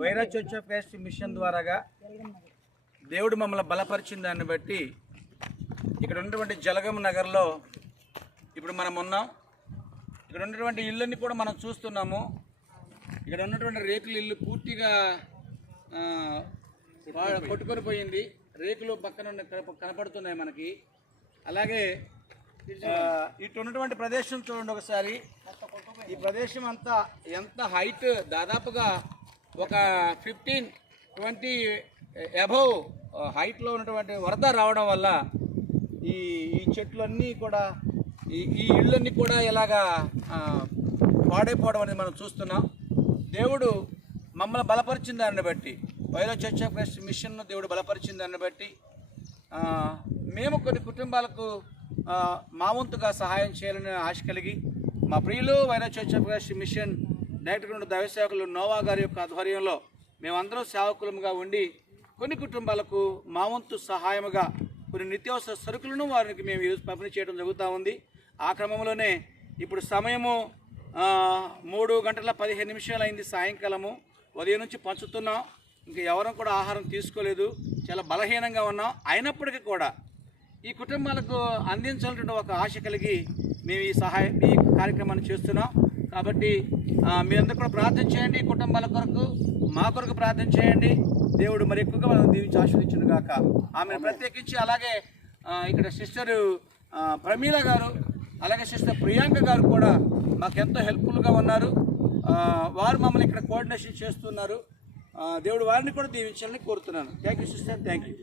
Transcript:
Wyra church of Christ mission ద్వారాగా దేవుడు మమ్మల్ని బలపరిచిన దాన్ని బట్టి ఇక్కడ ఉన్నటువంటి జలగం నగర్లో ఇప్పుడు మనం ఉన్నాం. ఇక్కడ ఉన్నటువంటి ఇళ్ళన్నీ కూడా మనం చూస్తున్నాము. ఇక్కడ ఉన్నటువంటి రేకుల ఇల్లు పూర్తిగా కొట్టుకొని పోయింది. రేకులు పక్కన కనపడుతున్నాయి మనకి. అలాగే ఇటు ఉన్నటువంటి ప్రదేశం చూడండి ఒకసారి. ఈ ప్రదేశం అంతా ఎంత హైట్ దాదాపుగా ఒక ఫిఫ్టీన్ ట్వంటీ అబవ్ హైట్లో ఉన్నటువంటి వరద రావడం వల్ల ఈ ఈ చెట్లన్నీ కూడా ఈ ఈ ఇళ్ళన్నీ కూడా ఇలాగా పాడైపోవడం అనేది మనం చూస్తున్నాం. దేవుడు మమ్మల్ని బలపరిచిన దాన్ని బట్టి బయలో చర్చ్ ఆఫ్ క్రైస్ట్ మిషన్ను దేవుడు బలపరిచిన దాన్ని బట్టి మేము కొన్ని కుటుంబాలకు మా వంతుగా సహాయం చేయాలని ఆశ కలిగి మా ప్రియులు వైరస్ చర్చ్ మిషన్ డైరెక్టర్ ఉన్న దైవసేవకులు నోవా గారి యొక్క ఆధ్వర్యంలో మేమందరం సేవకులముగా ఉండి కొన్ని కుటుంబాలకు మా వంతు సహాయముగా కొన్ని నిత్యావసర సరుకులను వారికి మేము ఈరోజు పంపిణీ చేయడం జరుగుతూ ఉంది. ఆ క్రమంలోనే ఇప్పుడు సమయము మూడు గంటల పదిహేను నిమిషాలు అయింది సాయంకాలము. ఉదయం నుంచి పంచుతున్నాం. ఇంకా ఎవరం కూడా ఆహారం తీసుకోలేదు. చాలా బలహీనంగా ఉన్నాం. అయినప్పటికీ కూడా ఈ కుటుంబాలకు అందించాలన్న ఒక ఆశ కలిగి మేము ఈ సహాయ ఈ కార్యక్రమాన్ని చేస్తున్నాం. కాబట్టి మీరందరూ కూడా ప్రార్థన చేయండి ఈ కుటుంబాల కొరకు మా కొరకు ప్రార్థన చేయండి. దేవుడు మరి ఎక్కువగా మనం దీవించి ఆశ్రయించును గాక. ఆమెను ప్రత్యేకించి అలాగే ఇక్కడ సిస్టర్ ప్రమీల గారు అలాగే సిస్టర్ ప్రియాంక గారు కూడా మాకు ఎంతో హెల్ప్ఫుల్గా ఉన్నారు. వారు మమ్మల్ని ఇక్కడ కోఆర్డినేషన్ చేస్తున్నారు. దేవుడు వారిని కూడా దీవించాలని కోరుతున్నాను. Thank you sister thank you